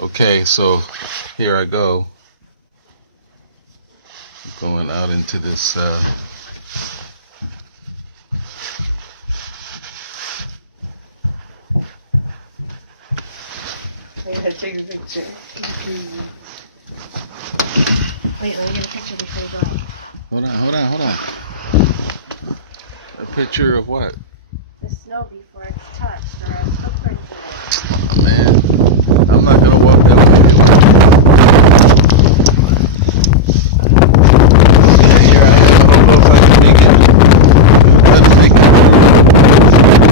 Okay, so here I go. Going out into this I gotta take a picture. Wait, let me get a picture before you go out. Hold on. A picture of what? The snow before it's touched, or else footprints in it. Oh man, I'm not gonna walk that way. Yeah, here I am. I don't know if I can make it. Let's make it.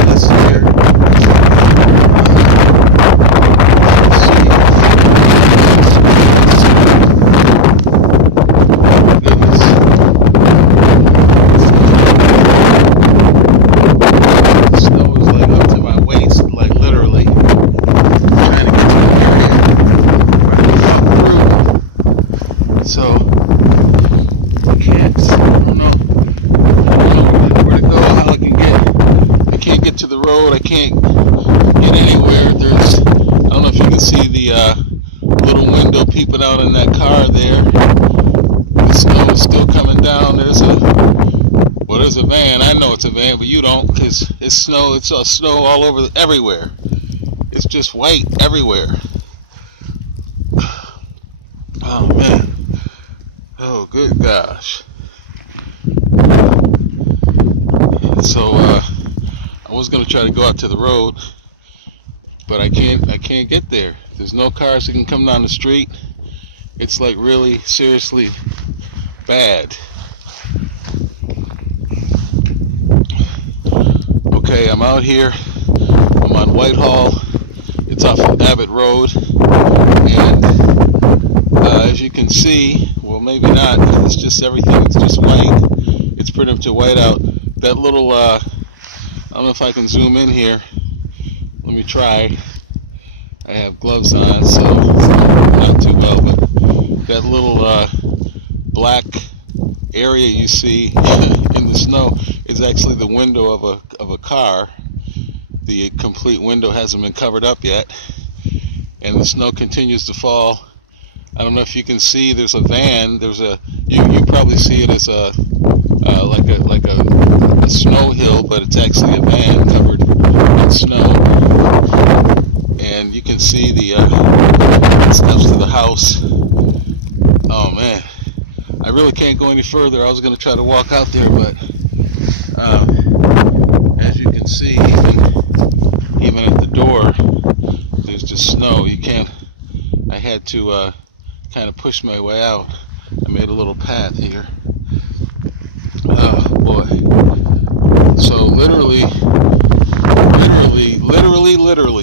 This here. To the road, I can't get anywhere. There's, I don't know if you can see the little window peeping out in that car there. The snow is still coming down. There's a van. I know it's a van, but you don't, because it's snow. It's snow all over, everywhere. It's just white everywhere. Oh man. Oh good gosh. So I was gonna try to go out to the road, but I can't get there. There's no cars that can come down the street. It's like really seriously bad. Okay, I'm out here. I'm on Whitehall. It's off of Abbott Road, and as you can see, well maybe not. It's just everything. It's just white. It's pretty much white out. That little I don't know if I can zoom in here. Let me try. I have gloves on, so it's not too well, but that little black area you see in the snow is actually the window of a car. The complete window hasn't been covered up yet, and the snow continues to fall. I don't know if you can see. There's a van. You probably see it as like a snow hill, but it's actually a van covered in snow. And you can see the steps to the house. Oh man, I really can't go any further. I was going to try to walk out there, but as you can see, even at the door, there's just snow. You can't. I had to kind of push my way out. I made a little path here. Oh boy. So literally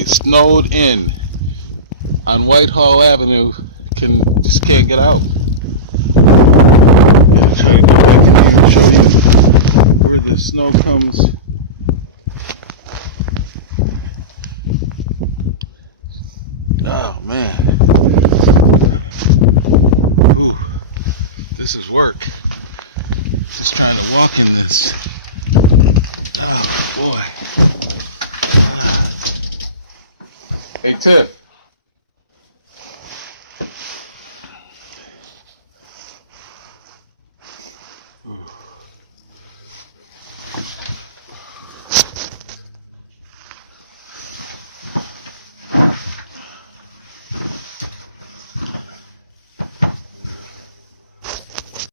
snowed in on Whitehall Avenue. Just can't get out. Yeah, try to go back in here and show you where the snow comes. Oh man. Ooh, this is work.